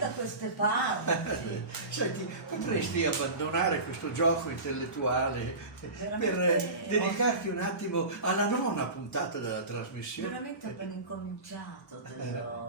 da queste parti. Senti, potresti abbandonare questo gioco intellettuale per dedicarti un attimo alla nona puntata della trasmissione? Veramente ho appena incominciato,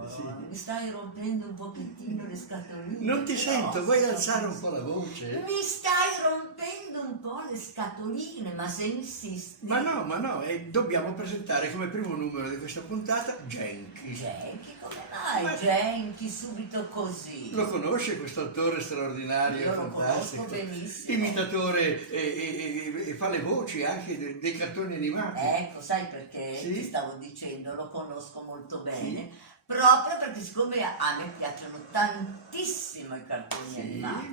Sì. mi stai rompendo un pochettino le scatoline. Non ti sento, vuoi alzare un po' la voce? Mi stai rompendo un po' le scatoline, ma se insisti. Ma no, dobbiamo presentare come primo numero di questa puntata Genchi. Genchi, come mai Genchi subito così? Lo conosce questo autore straordinario? Io lo fantastico, conosco benissimo. imitatore e fa le voci anche dei cartoni animati. Ecco, sai perché Sì? ti stavo dicendo, lo conosco molto bene, proprio perché siccome a me piacciono tantissimo i cartoni animati.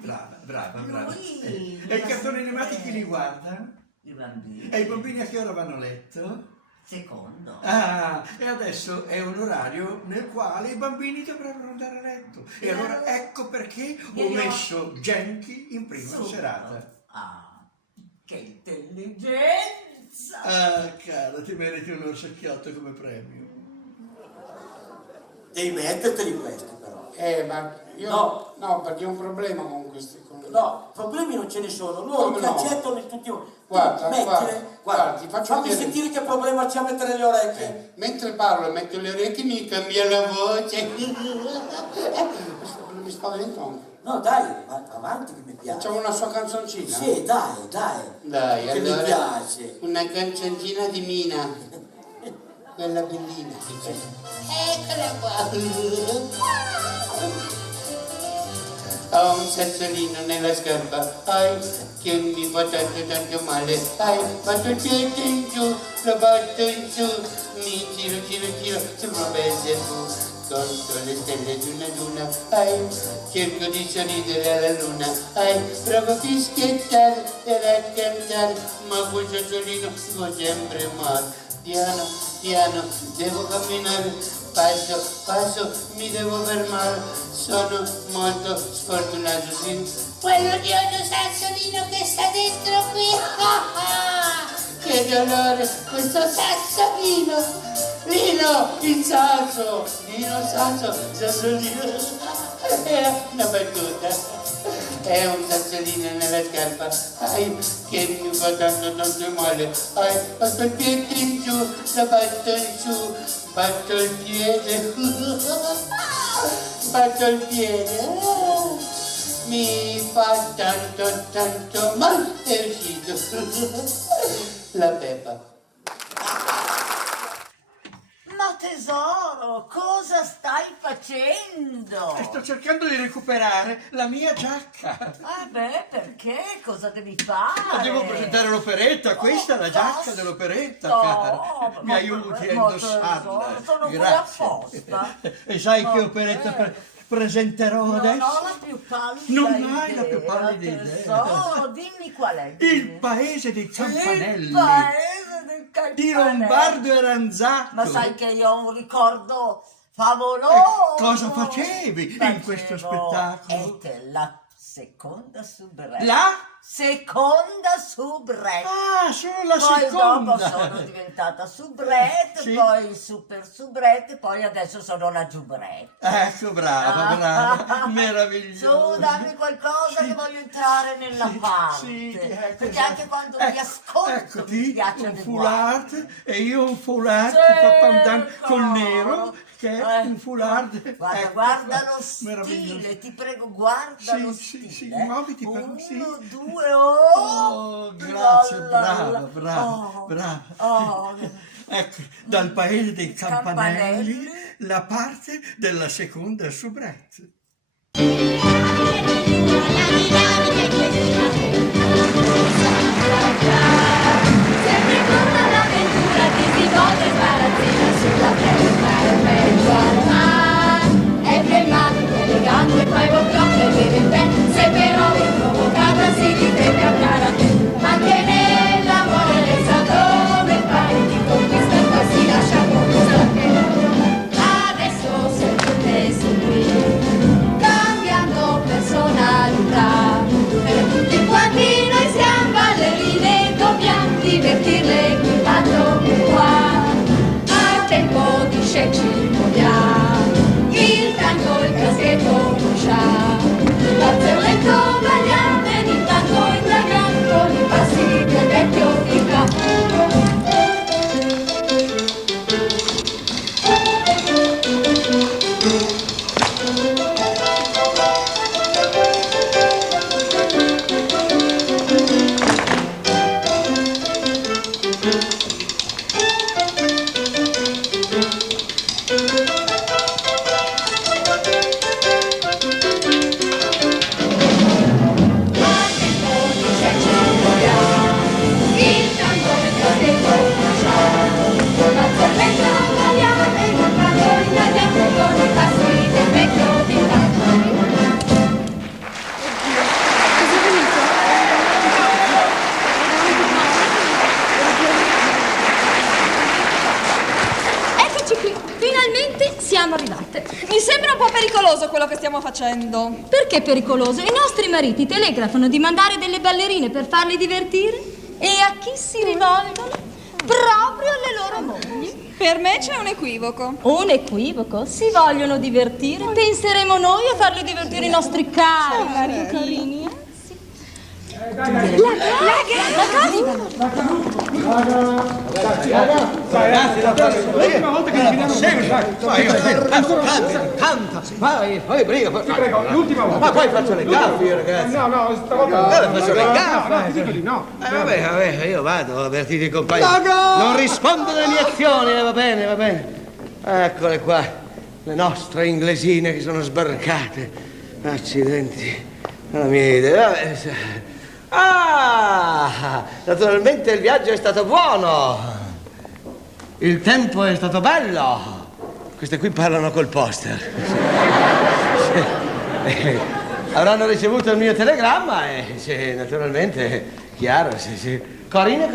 Brava. Lui E i cartoni animati chi li guarda? I bambini. E i bambini a che ora vanno a letto? Secondo. Ah, e adesso è un orario nel quale i bambini dovrebbero andare a letto. E allora ecco perché ho messo Genchi in prima Subito. serata. Ah, che intelligenza! Ah, cara, ti meriti un orsacchiotto come premio. Devi metterteli questi però. Ma io no, perché ho un problema con questi. No, problemi non ce ne sono, loro Come ti no? accettano tutti. Guarda, Guarda, ti faccio fammi vedere. sentire che problema c'è a mettere le orecchie. Mentre parlo e metto le orecchie mi cambia la voce. Mi spavento anche. No, dai, avanti che mi piace. Facciamo una sua canzoncina? Sì, dai. Dai, che allora, mi piace. una canzoncina di Mina. Quella bellina. Eccola qua. Ho un sassolino nella scarpa, ai, che mi fa tanto male, ai, faccio il piede in giù, lo batto in su, mi giro, sembra un bel fu, contro le stelle d'una, ai, cerco di sorridere alla luna, ai, provo a fischiettare e a cantare, ma quel sassolino fa sempre male. Piano, devo camminare, passo, mi devo fermare, sono molto sfortunato, sì. Quello odioso sassolino che sta dentro qui, che dolore, questo sassolino, Lino, sassolino, è una battuta. È un sassolino nella scarpa, ai, che mi fa tanto male, ai, batto il piede in giù, lo batto in su, batto il piede, mi fa tanto male, è uscito, la Peppa. Ma tesoro, cosa stai facendo? Sto cercando di recuperare la mia giacca. Ah beh, perché? Cosa devi fare? Devo presentare l'operetta, questa è la giacca dell'operetta, cara. Mi aiuti a indossarla. Sono qui Grazie. apposta. E sai che operetta presenterò adesso? Non ho la più pallida Non idea. hai la più pallida idea. Tesoro, dimmi qual è. Il paese dei campanelli. Il paese dei campanelli. Di Lombardo e Ranzacco. Ma sai che io ho un ricordo favoloso. Cosa facevi in questo spettacolo? La seconda soubrette. La? Seconda soubrette. Ah, solo la Poi seconda. dopo sono diventata soubrette, Sì. poi super soubrette, poi adesso sono la giubrette. Ecco, brava, meraviglioso. Su, dammi qualcosa che voglio entrare nella parte. Sì, ecco, perché anche quando mi ascolto eccoti, mi piace un adeguare. foulard e io un foulard Sì, che fa pandan col no. nero, che è un foulard. Guarda, ecco, guarda lo meraviglioso. stile, ti prego, guarda lo Sì, stile. muoviti però, sì. 1, 2, oh! Oh, grazie, La, la, brava. Oh. Ecco, dal paese dei campanelli, Campanelli. la parte della seconda soubrette. Sempre con l'avventura che si gode e barazzina sulla terra e mezzo al mare. È fermato, elegante, poi bocchiotto e beve il tè. Se però è provocata si difende a karate. Anche nell'amore lei sa dove fare di conquista e poi si lascia conquistare. Adesso sempre te su qui. stiamo facendo? Perché è pericoloso? I nostri mariti telegrafano di mandare delle ballerine per farli divertire. E a chi si rivolgono? Proprio alle loro mogli. Per me c'è un equivoco. Un equivoco? Si vogliono divertire? Penseremo noi a farli divertire i nostri cari maritini? L'ultima volta che vediamo Canta, vai, briga. ti prego, l'ultima volta. Ma poi faccio le gaffie, ragazzi. No, stavolta. Faccio le gaffe. Ti dico di no. Vabbè, io vado, avvertite i compagni. Non rispondo alle mie azioni, va bene. Eccole qua, le nostre inglesine che sono sbarcate. Accidenti, non la mia idea. Naturalmente il viaggio è stato buono. Il tempo è stato bello. Queste qui parlano col poster. Avranno ricevuto il mio telegramma e naturalmente, chiaro, sì. Carine,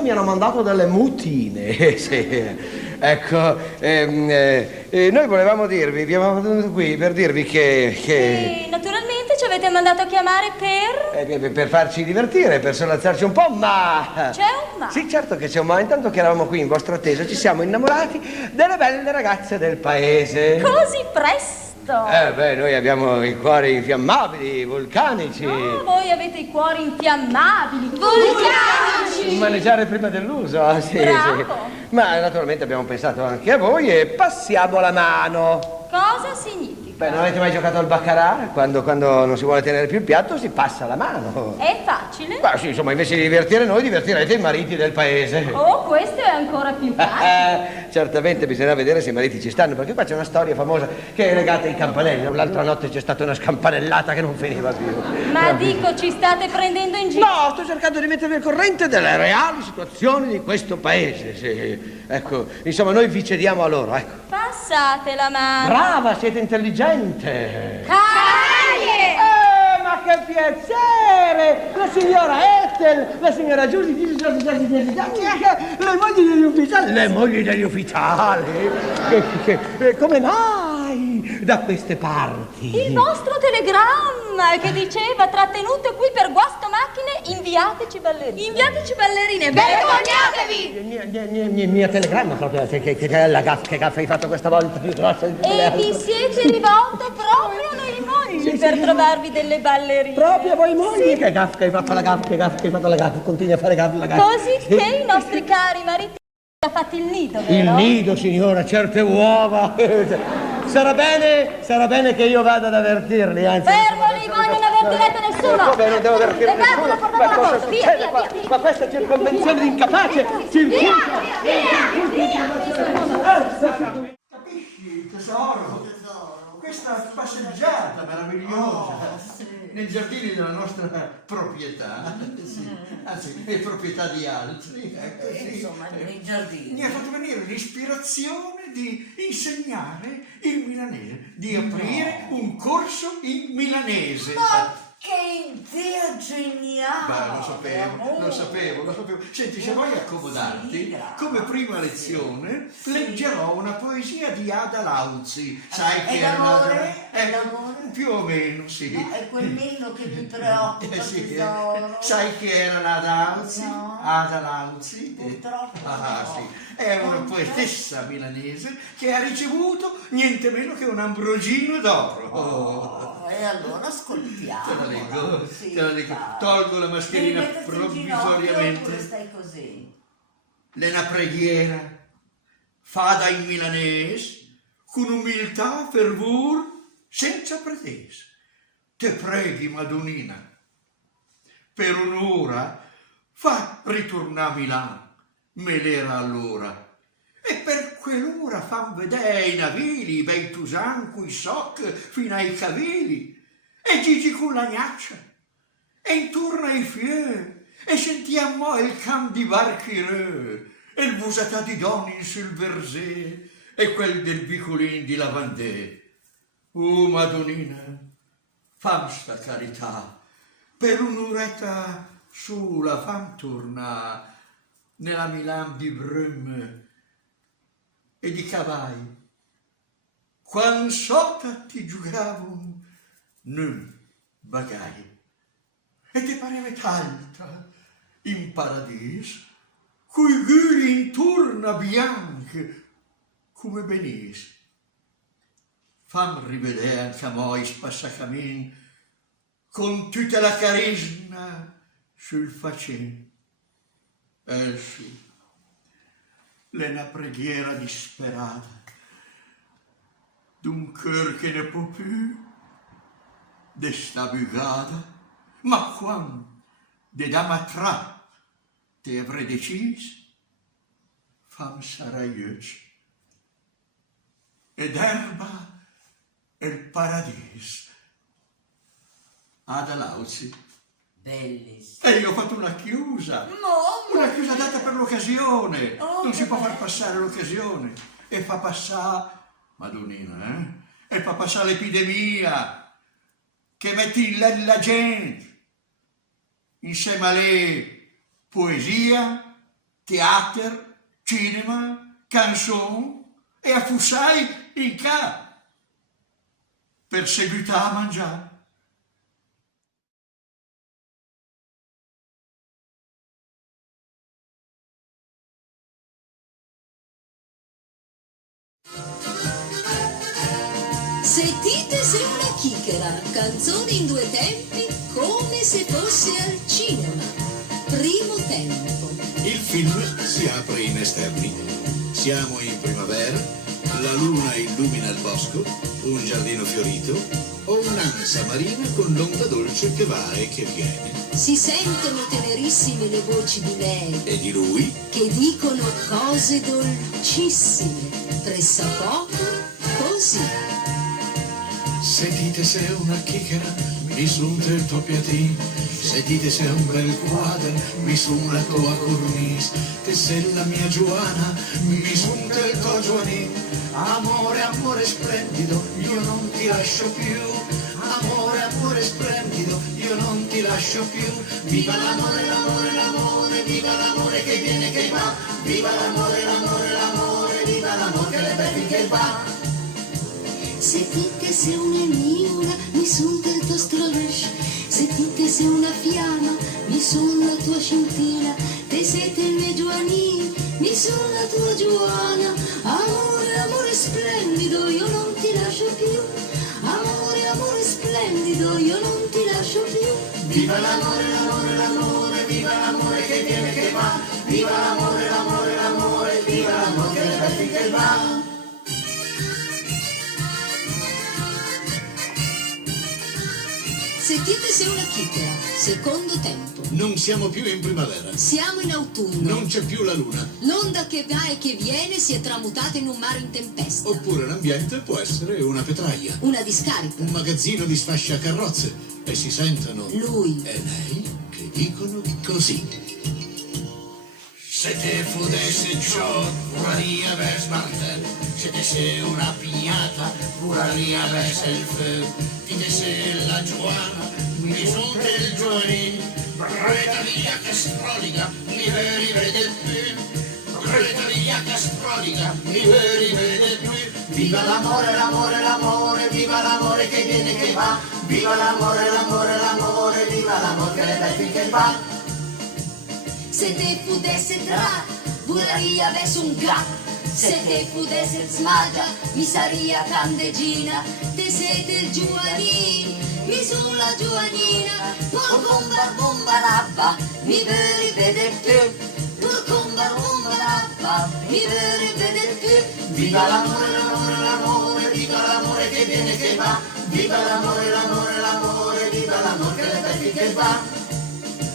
mi hanno mandato delle mutine. Sì. Ecco, noi volevamo dirvi, abbiamo venuto qui per dirvi che... E naturalmente ci avete mandato a chiamare per farci divertire, per sollazzarci un po', ma... C'è un ma? Sì, certo che c'è un ma. Intanto che eravamo qui in vostra attesa ci siamo innamorati delle belle ragazze del paese. Così presto? Noi abbiamo i cuori infiammabili, vulcanici. Voi avete i cuori infiammabili, vulcanici! Maneggiare prima dell'uso, sì. Bravo. Ma naturalmente abbiamo pensato anche a voi e passiamo la mano. Cosa significa? Beh, non avete mai giocato al baccarà? Quando non si vuole tenere più il piatto si passa la mano. È facile? Beh, sì, insomma, invece di divertire noi, divertirete i mariti del paese. Oh, questo è ancora più facile. Certamente bisogna vedere se i mariti ci stanno, perché qua c'è una storia famosa che è legata ai campanelli. L'altra notte c'è stata una scampanellata che non finiva più. Ma dico, ci state prendendo in giro? No, sto cercando di mettervi al corrente delle reali situazioni di questo paese, sì. Ecco, insomma, noi vi cediamo a loro, ecco. Passate la mano. Brava, siete intelligente. Canaglie! Ma che piacere! La signora Ethel, la signora Giusi, le mogli degli ufficiali. Le mogli degli ufficiali? Come mai da queste parti? Il vostro telegramma che diceva trattenute qui per guasto macchine, inviateci ballerine. Inviateci ballerine, vergognatevi! Il mio telegramma proprio, che è la gaffa, che gaffa hai fatto questa volta più grossa di tutte le E altre. vi siete rivolto proprio noi mogli per trovarvi delle ballerine. Proprio voi mogli? Che gaffa hai fatto la gaffa, continui a fare la gaffa. Così che i nostri cari mariti ha fatto il nido, vero? Il nido, signora, certe uova. Sarà bene che io vada ad avvertirli, anzi. Fermo lì, voi non avvertirete nessuno! Come non devo avvertire Levatela, nessuno? portatela Ma cosa fuori, via, succede via, qua? via. Ma questa circonvenzione di incapace ci insulta. Capisci, tesoro? Questa passeggiata meravigliosa nei giardini della nostra proprietà, sì. Anzi, è proprietà di altri, ecco, sì. Insomma, nei giardini. Mi ha fatto venire l'ispirazione di insegnare il milanese, di aprire un corso in milanese. Ma che idea geniale! Beh, lo sapevo. Senti, se vuoi accomodarti, come prima lezione, leggerò una poesia di Ada Lauzi. Sai che era l'amore? È l'amore? Più o meno, sì. No, è quel meno che mi preoccupa, Sì. tesoro. Sai che era la Lauzi? No. Ada Lauzi? Purtroppo no. Sì. È una poetessa milanese che ha ricevuto niente meno che un ambrogino d'oro. E allora ascoltiamo. Te la leggo, Sì, te la leggo. dai. Tolgo la mascherina Devi metterti in ginocchio oppure provvisoriamente. stai così. Lena preghiera, fada in milanese, con umiltà, fervor, senza pretese. Te preghi, Madonnina, per un'ora fa ritornare a Milano, me l'era allora. E per quell'ora fan vedere i navili, i bei tusan, coi soc, fino ai cavili, e Gigi con la gnaccia, e intorno ai fieu, e sentiamo il can di Barchireux, e il busatà di Doni sul Versé, e quel del Vicolin di Lavandè. Madonnina, fam sta carità, per un'oretta su la fam torna nella Milan di Brüm e di Cavai. Quan sota ti giocavo nun bagai. E te pareva talta in paradis, cui guri intorno bianche come benis. Fam rivedere anche a moi spassacamin con tutta la carisma sul facen. Sì, l'è una preghiera disperata d'un cœur che ne può più de sta bugada, ma quando de damatra te avrei decis, fam sarà iuci, ed erba il paradis. Ada Lauzi. Bellissimo. E io ho fatto una chiusa. No, Una chiusa data per l'occasione. Oh, Non si che può far bello. passare l'occasione. E fa passare, Madonnina, e fa passare l'epidemia che mette in là la gente. Insieme alle poesia, teatro, cinema, canzone e a fussai in ca per seguitare a mangiare. Sentite se una chichera, canzoni in due tempi, come se fosse al cinema. Primo tempo. Il film si apre in esterni. Siamo in primavera, la luna illumina il bosco, un giardino fiorito o un'ansa marina con l'onda dolce che va e che viene. Si sentono tenerissime le voci di lei, E di lui? che dicono cose dolcissime, pressappoco così. Sentite se una chichera mi sunta il tuo piatin, sentite se un bel quadro mi sun la tua cornice, te sei la mia Giovanna, mi sunta il tuo Giovanin. Amore, amore splendido, io non ti lascio più. Amore, amore splendido, io non ti lascio più. Viva l'amore, l'amore, l'amore, viva l'amore che viene che va. Viva l'amore, l'amore, l'amore, viva l'amore che le bevi che va. Sentite se una niura mi sunta il tuo strolush, sentite se una fiamma mi sun la tua scintilla, te siete il mio Giovanni, mi sun la tua Giovanna. Amore, amore splendido, io non ti lascio più. Amore, amore splendido, io non ti lascio più. Viva l'amore, l'amore, l'amore, viva l'amore che viene che va. Viva l'amore, l'amore, l'amore, viva l'amore che le bevi che va. Sentite se una chichera, secondo tempo. Non siamo più in primavera, Siamo in autunno. non c'è più la luna. L'onda che va e che viene si è tramutata in un mare in tempesta. Oppure l'ambiente può essere una petraia, Una discarica. un magazzino di sfasciacarrozze e si sentono Lui. e lei che dicono così. Se te fudesse ciò, puraria vers Martel. Se te sei una pignata, puraria vers el feu. Ti sei la Giovanna, mi son del Giovanin. Greta via che stroliga, mi rivede più. Greta via che stroliga, mi rivede più. Viva l'amore, l'amore, l'amore, viva l'amore che viene che va. Viva l'amore, l'amore, l'amore, viva l'amore che le bevi che va. Se te pudesse tra, volaria verso un gat. Se te pudesse smagia, mi saria candegina. Te siete il Giovanni, mi son la Giovanina. Pur bomba bomba rabba, mi veri vede più. Pur bomba bomba rabba, mi veri vede più. Viva l'amore, l'amore, l'amore, viva l'amore che viene che va. Viva l'amore, l'amore, l'amore, viva l'amore che le bevi che va.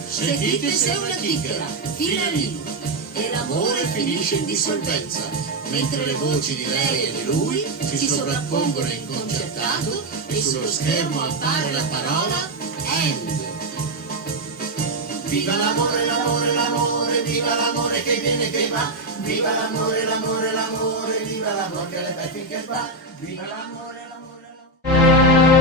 Sentite se una chichera, finalino, e l'amore finisce in dissolvenza, mentre le voci di lei e di lui si sovrappongono in concertato e sullo schermo appare la parola end. Viva l'amore, l'amore, l'amore, viva l'amore che viene che va. Viva l'amore, l'amore, l'amore, viva l'amore che le bevi che va. Viva l'amore, l'amore, l'amore.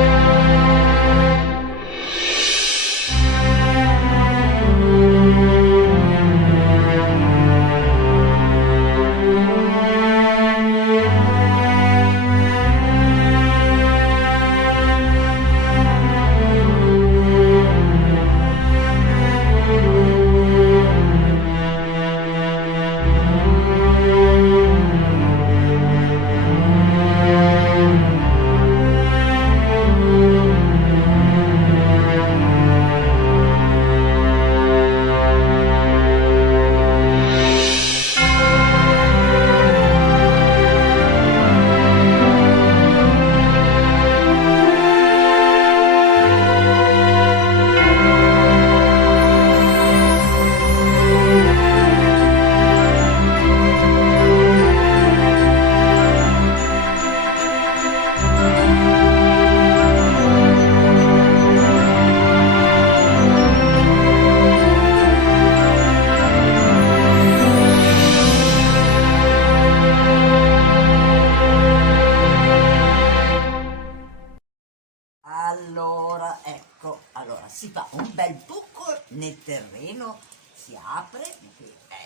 allora, ecco, allora si fa un bel buco nel terreno, si apre,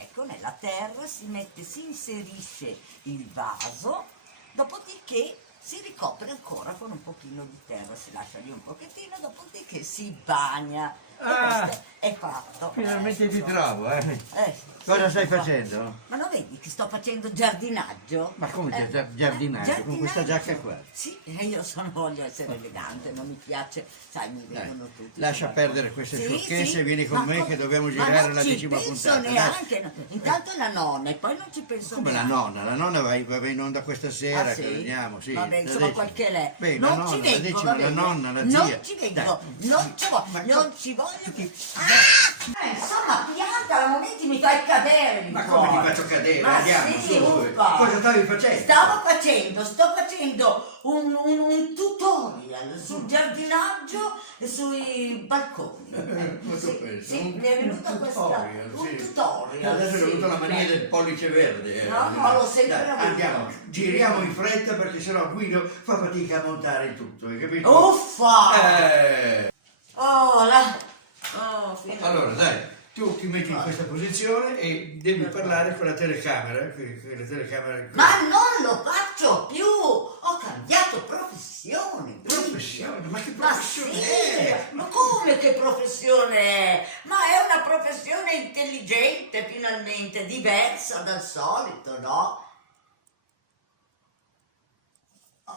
ecco, nella terra, si inserisce il vaso, dopodiché si ricopre ancora con un pochino di terra, si lascia lì un pochettino, dopodiché si bagna. E questo è fatto. Finalmente ti trovo, eh. Sì, Cosa stai si fa. facendo? Ma lo vedi che sto facendo giardinaggio? Ma come giardinaggio? Con questa giacca qua? Sì, io voglio essere elegante, non mi piace, sai, mi vedono tutti. Lascia insomma. perdere queste Sì, sciocchezze sì, e vieni con ma me come- che dobbiamo ma girare non la ci 10ª penso puntata. dai. neanche, no. Intanto la nonna e poi non ci penso Come la neanche. nonna va in onda questa sera, Ah, sì? che vediamo, sì. Vabbè, la insomma, decima. qualche lei. Beh, Non la ci nonna, vengo, la decima, va la bene? nonna, la Non zia. ci vengo, Dai. non ci voglio, Ma non ci voglio. Insomma, pianta, a momenti mi fai cadere. Ma come ti faccio cadere? Ma Andiamo, sì, su. uffa. Cosa stavi facendo? Sto facendo un tutorial sul giardinaggio e sui balconi. Ma tu Sì, pensa, sì, mi è venuta questa un tutorial. Adesso è sì. venuta la mania del pollice verde. No, l'ho sempre Dai, avuto. andiamo, giriamo in fretta perché sennò Guido fa fatica a montare il tutto, hai capito? Uffa! Eh, Oh, là. Oh, fino. allora dai, tu ti metti in questa posizione e devi parlare con la telecamera, Ma non lo faccio più! Ho cambiato professione! Professione? Ma che Ma professione sì! è? Ma come che professione è? Ma è una professione intelligente finalmente, diversa dal solito, no? Oh,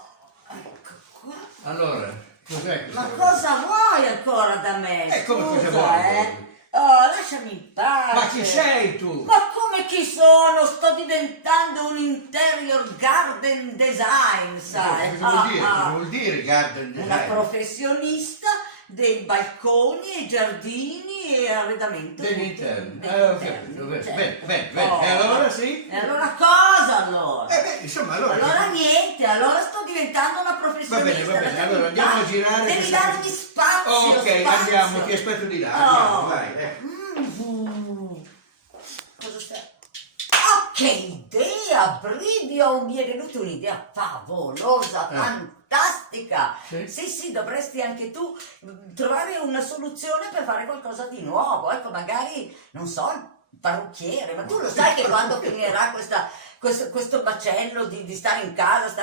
ecco qua. Allora, cos'è Ma questo? cosa vuoi ancora da me? Come cosa Scusa, vuoi? Oh, lasciami in pace! Ma chi sei tu? Ma come chi sono? Sto diventando un interior garden design, sai? Cosa vuol dire garden Una design? professionista dei balconi e giardini e arredamento Degli degli interni. interni, Ho capito, bene, certo. bene. E allora sì? E allora cosa allora? Insomma, Allora niente, allora sto diventando una professionista. Va bene, lasciami allora in andiamo a pace. girare. Devi questa- darmi spazio. Ok, spazio. andiamo, ti aspetto di là, andiamo, Oh. vai. Cosa stai? Oh, che idea! Brivio! Mi è venuta un'idea favolosa, fantastica! Sì? Sì, dovresti anche tu trovare una soluzione per fare qualcosa di nuovo. Ecco, magari, non so, il parrucchiere, ma tu lo sai che quando finirà questo macello di stare in casa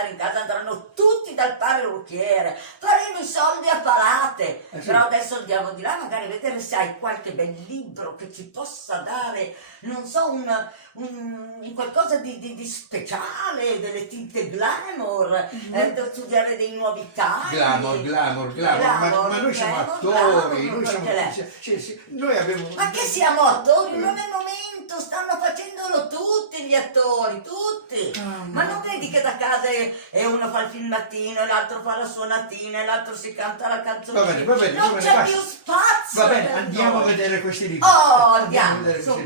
andranno tutti dal parrucchiere, faremo i soldi a palate. Sì. Però adesso andiamo di là, magari a vedere se hai qualche bel libro che ci possa dare, non so, un qualcosa di speciale, delle tinte glamour, da studiare dei nuovi tagli. Glamour, ma noi siamo attori, noi siamo... Sì, noi abbiamo... Ma che siamo attori? Non è il momento, stanno facendolo tutti gli attori, tutti. Ma non vedi che da casa è uno fa il filmatino, e l'altro fa la suonatina, e l'altro si canta la canzone. Va bene, non c'è basta. più spazio. Va bene, per andiamo a noi. vedere questi libri. Oh, andiamo. a vedere su. questi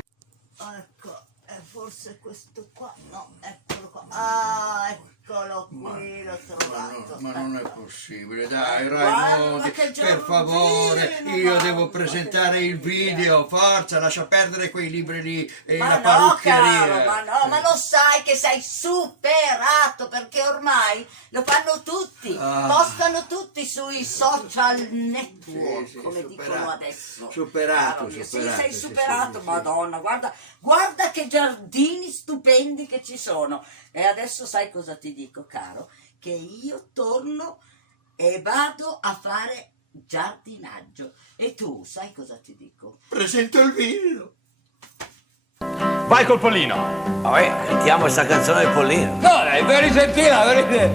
Ecco, forse questo qua, no, eccolo qua. Ah, eccolo qui, l'ho trovato. Ma non è possibile, dai Guarda Raimondi, che per giardino, favore, ma io guarda devo che presentare il video, forza, lascia perdere quei libri lì e Ma la no, parrucchieria. caro, ma lo sai che sei superato, perché ormai lo fanno tutti, postano tutti sui social network, Sì, come superato, dicono adesso. superato, Caro mio, superato, sì, sei sì, superato, sì. Madonna, guarda che giardini stupendi che ci sono. E adesso sai cosa ti dico, caro? Che io torno e vado a fare giardinaggio. E tu sai cosa ti dico? Presento il video. Vai col pollino. Sentiamo questa canzone del Pollino. No, è very gentile,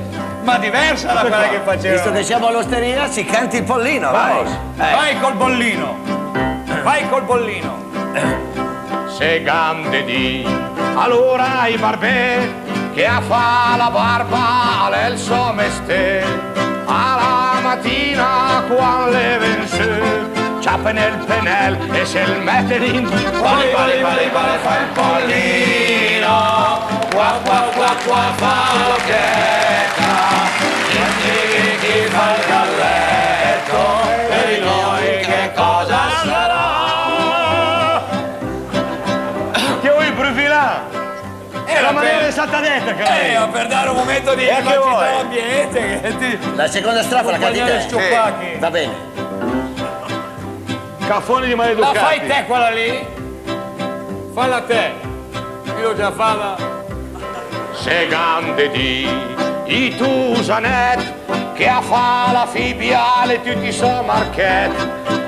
ma diversa da quella che facevo. Visto che siamo all'osteria, si canti il Pollino, vamos. Vai col bollino. Vai col bollino. Se gambe di allora i barbè che a fa la barba nel suo mestiere alla mattina quando le vence ciappa nel pennel e se il mette in vale fa il pollino qua fa l'occhietta chi fa il galletto e di noi che cosa sarà che vuoi profilare? E la maniera saltadetta, che per dare un momento di anche vivacità voi. all'ambiente. Che ti... La seconda strofa la canti Accompagnare te. Sciupacchi. Va bene. Caffoni di La maleducati. fai te quella lì? Falla te. Io già falla. Se grande di tu sanet che a fa la fibiale tutti so marchet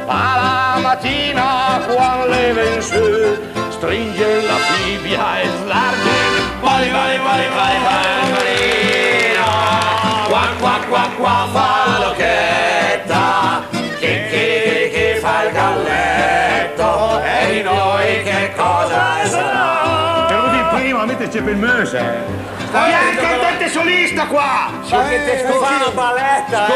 alla mattina quando le ven su stringe la fibia e slargi vali qua fa l'occhetta che fa il galletto e di noi che cosa sarà però di prima metterci per il mese ma è il cantante solista qua! Che te fa la balletta,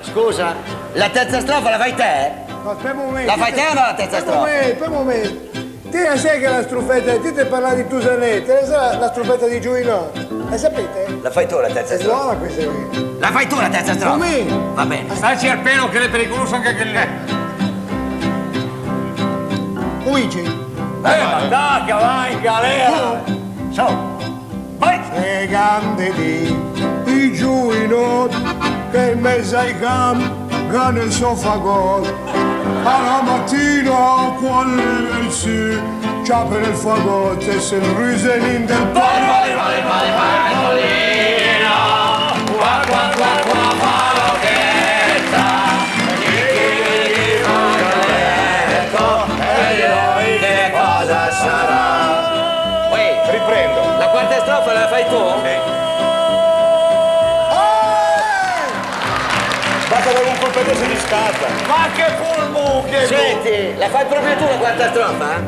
Scusa, la terza strofa la fai te? No, aspetta un momento. La fai te o no la terza strofa? Per un momento. Ti ne sai che la strufetta, ti te parla di Tusanette, la strufetta di Giuino. La sapete? La fai tu la terza È strofa? buona questa qui. La fai tu la terza strofa? Come? Va bene. Starci al pelo che è pericoloso anche che lì. Cominci. Ma dai, che vai in galera. So. Vai. E grande di Giuino che in mezzo ai campi gana il suo fagotto. Alla mattina quando si ciappa nel fagotto e se il riselin del pane. Riprendo. La quarta strofa la fai tu? Basta avere un coltello se li scatta. Ma che pulmu, che Senti, la fai proprio tu la quarta strofa?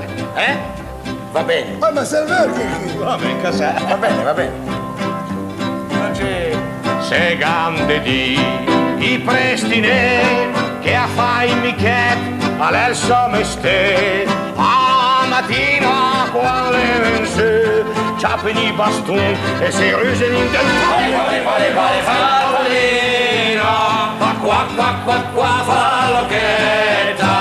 Va bene. Ma serve che Vabbè, cos'è? Va bene, va bene. Se grande i prestine che a fai michet all'elso meste a mattina quando le vense ciappini i bastun e si rusen in del qua fa l'occhetta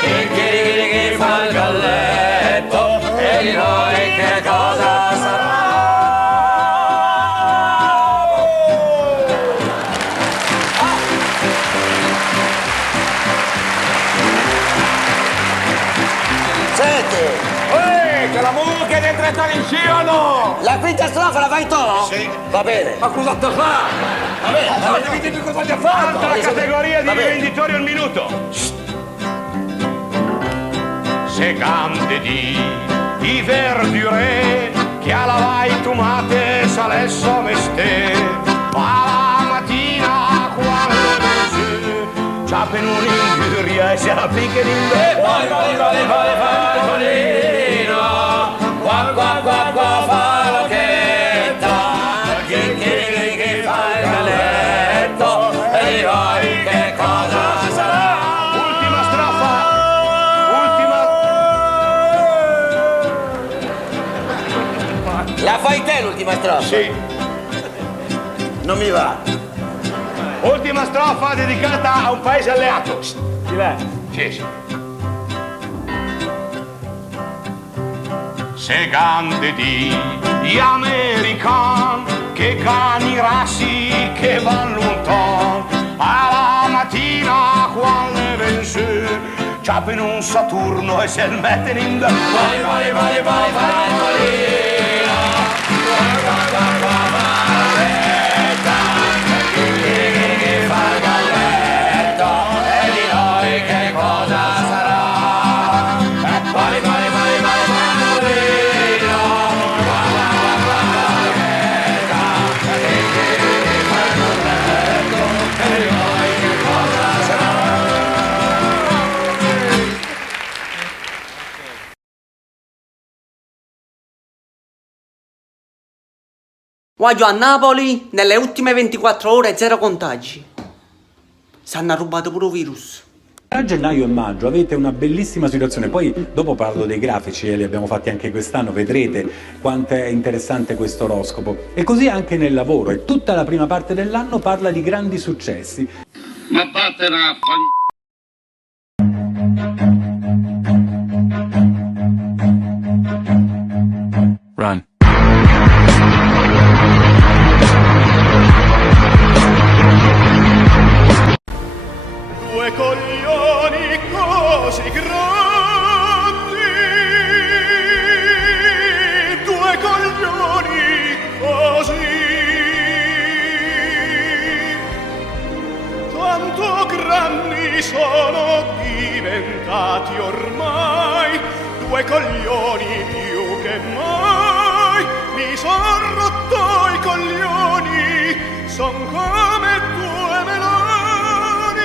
che fa il galletto e di noi che cosa sarà. Senti, Che la musica è dentro il taliciano! la quinta strofa la fai tu? Sì. Va bene. Ma cosa te fa? Va bene, va bene. Devi dirmi cosa ti ha fatto! Altra categoria di Va bene. rivenditori al minuto. Se grande di verdure che alla vai tomate salesso meste alla mattina quando mese ciappen un'ingiuria e si applicca in me qua fa l'occhetta che fa il galletto e di noi che cosa sarà ultima strofa La fai te l'ultima strofa? sì Non mi va. ultima strofa dedicata a un paese alleato sì. Se grande di american che cani rassi che van lontano alla mattina quando le ven su ciappen un Saturno e se il mettono in Guaglio a Napoli, nelle ultime 24 ore 0 contagi. S'hanno rubato pure il virus. Tra gennaio e maggio avete una bellissima situazione, poi dopo parlo dei grafici e li abbiamo fatti anche quest'anno, vedrete quanto è interessante questo oroscopo. E così anche nel lavoro, e tutta la prima parte dell'anno parla di grandi successi. Ma vattene Run. coglioni così grandi, due coglioni così, tanto grandi sono diventati ormai, due coglioni più che mai, mi son rotto i coglioni, son come due meloni,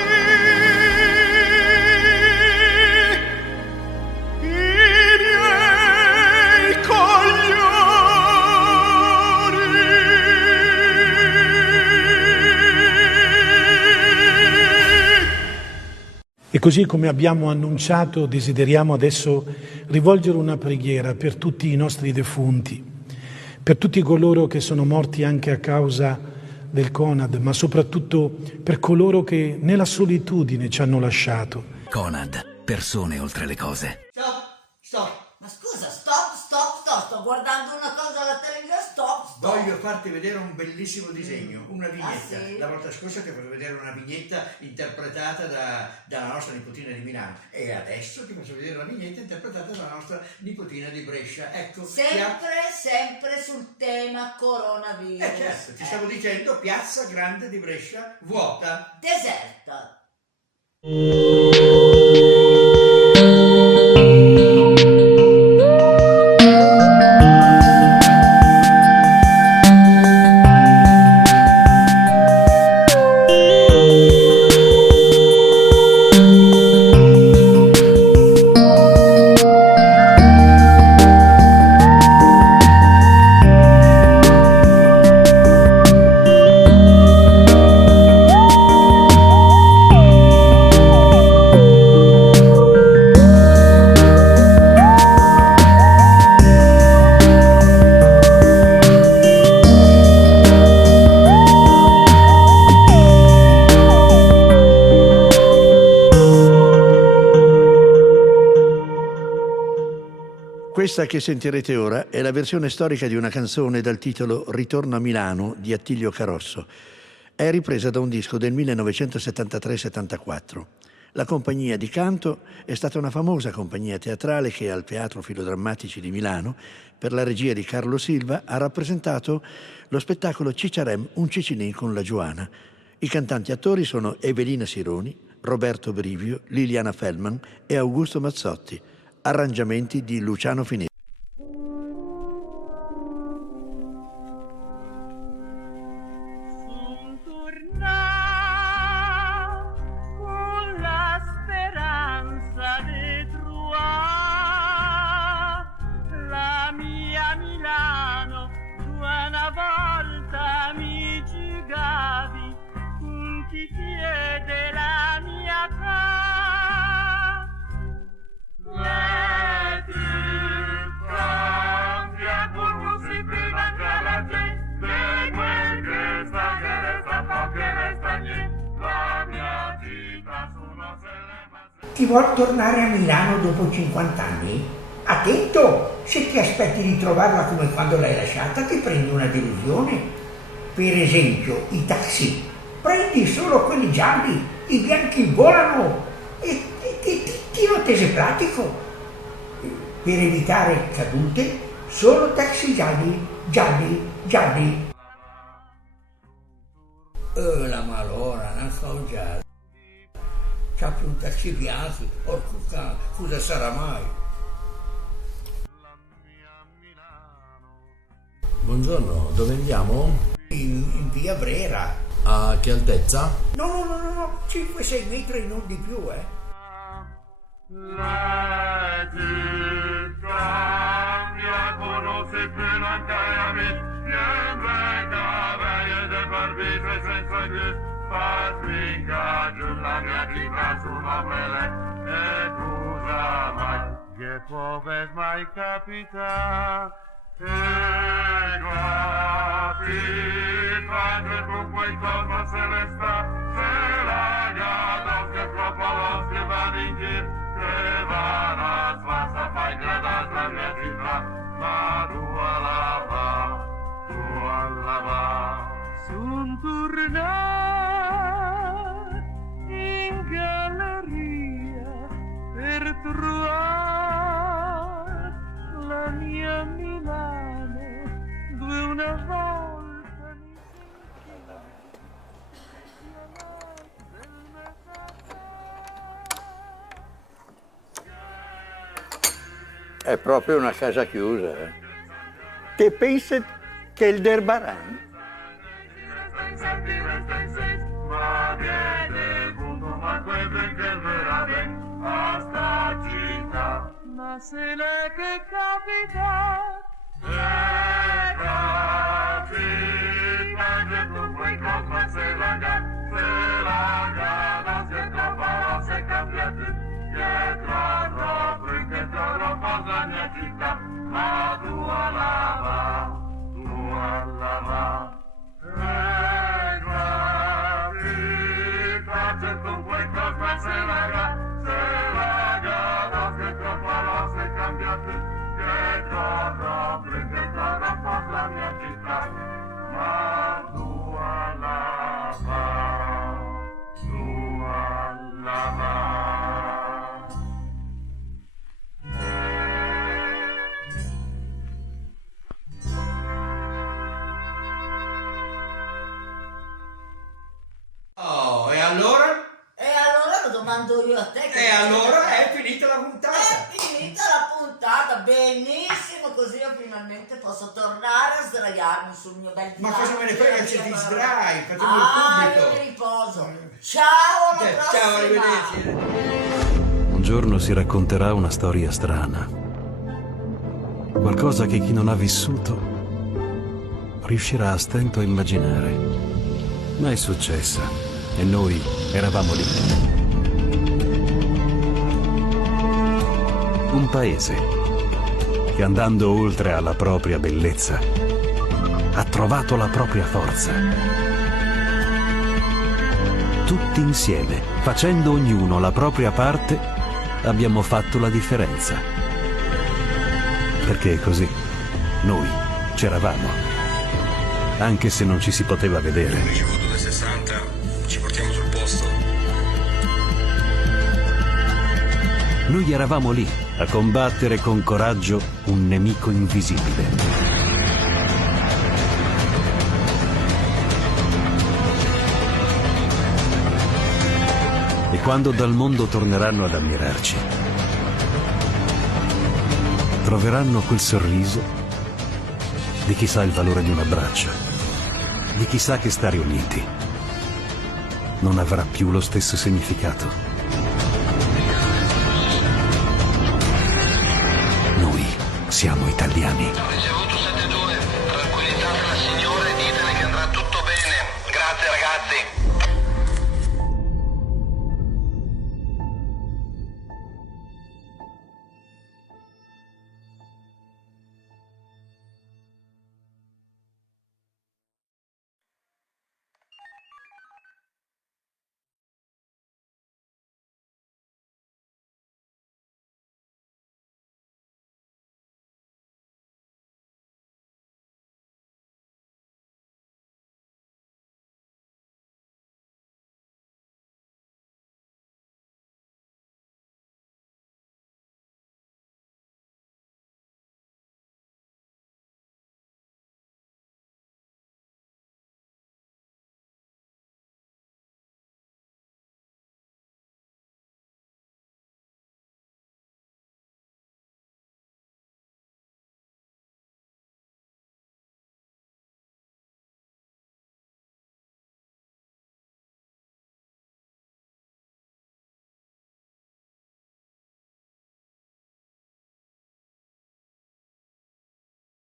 i miei coglioni. E così come abbiamo annunciato, desideriamo adesso rivolgere una preghiera per tutti i nostri defunti, per tutti coloro che sono morti anche a causa del Conad, ma soprattutto per coloro che nella solitudine ci hanno lasciato. Conad, persone oltre le cose. Stop. Ma scusa, stop. Sto guardando una cosa alla televisione, stop. Voglio farti vedere un bellissimo disegno, una vignetta. sì? La volta scorsa ti ho fatto vedere una vignetta interpretata dalla nostra nipotina di Milano e adesso ti faccio vedere una vignetta interpretata dalla nostra nipotina di Brescia. Ecco, Sempre sul tema coronavirus. certo, ti stavo dicendo Piazza Grande di Brescia vuota. Deserta. Questa che sentirete ora è la versione storica di una canzone dal titolo Ritorno a Milano di Attilio Carosso. È ripresa da un disco del 1973-74. La compagnia di canto è stata una famosa compagnia teatrale che al Teatro Filodrammatici di Milano, per la regia di Carlo Silva, ha rappresentato lo spettacolo Cicciarem, un Cicinin con la Giuana. I cantanti attori sono Evelina Sironi, Roberto Brivio, Liliana Feldman e Augusto Mazzotti. Arrangiamenti di Luciano Finelli. Con la speranza di trovare la mia Milano, una volta mi gigavi con chi chiede la mia casa. Cambia come si prima che la gente, quel che sta che resta poco che resta niente, la mia città sono Ti vuoi tornare a Milano dopo 50 anni? Attento, se ti aspetti di trovarla come quando l'hai lasciata ti prendi una delusione. Per esempio i taxi, prendi solo quelli gialli, i bianchi volano e ti ho tese pratico. Per evitare cadute, solo taxi gialli. La malora, non so già. C'ha più un taxi bianchi, porca, cosa sarà mai? Buongiorno, dove andiamo? In via Brera. A che altezza? No, 5-6 metri, non di più, La cambia, conosce più non cambia, sempre cavaglia del barbito senza gris, fatmi ingaggio la mia città su novelle, e cosa mai, che può mai capitare, e guardi, con quel colpo se ne sta, se la gata che troppo lo si va in giro, che va la svasta, fai gradare la mia città, ma tu alla va, son tornato in galera. per trovare la mia Milano, dove una volta mi È proprio una casa chiusa. Che pensi che il Derbaran? ma viene punto ma quel che verrà a sta città. Ma se l'è che capita, che tu puoi cosa se la gana si è trovata, si è cambiata, dietro roba, che trovo cosa mia città, ma tu alla va. Certo puoi cosa se la gana che troppo si è cambiata, dietro roba, che trovo cosa mia città, ma tu alla va. Oh, e allora? E allora lo domando io a te. E allora è finita la puntata. È finita la puntata, benissimo, così io finalmente posso tornare a sdraiarmi sul mio bel divano. Ma cosa me ne frega se ti sdrai? Facciamo il io pubblico. mi riposo. Ciao, alla prossima. Ciao, arrivederci. Un giorno si racconterà una storia strana. Qualcosa che chi non ha vissuto riuscirà a stento a immaginare. Ma è successa e noi eravamo lì. Un paese che andando oltre alla propria bellezza ha trovato la propria forza. Tutti insieme, facendo ognuno la propria parte, abbiamo fatto la differenza. Perché così noi c'eravamo, anche se non ci si poteva vedere. Abbiamo ricevuto da 60, ci portiamo sul posto. Noi eravamo lì a combattere con coraggio un nemico invisibile. E quando dal mondo torneranno ad ammirarci, troveranno quel sorriso di chi sa il valore di un abbraccio, di chi sa che stare uniti non avrà più lo stesso significato.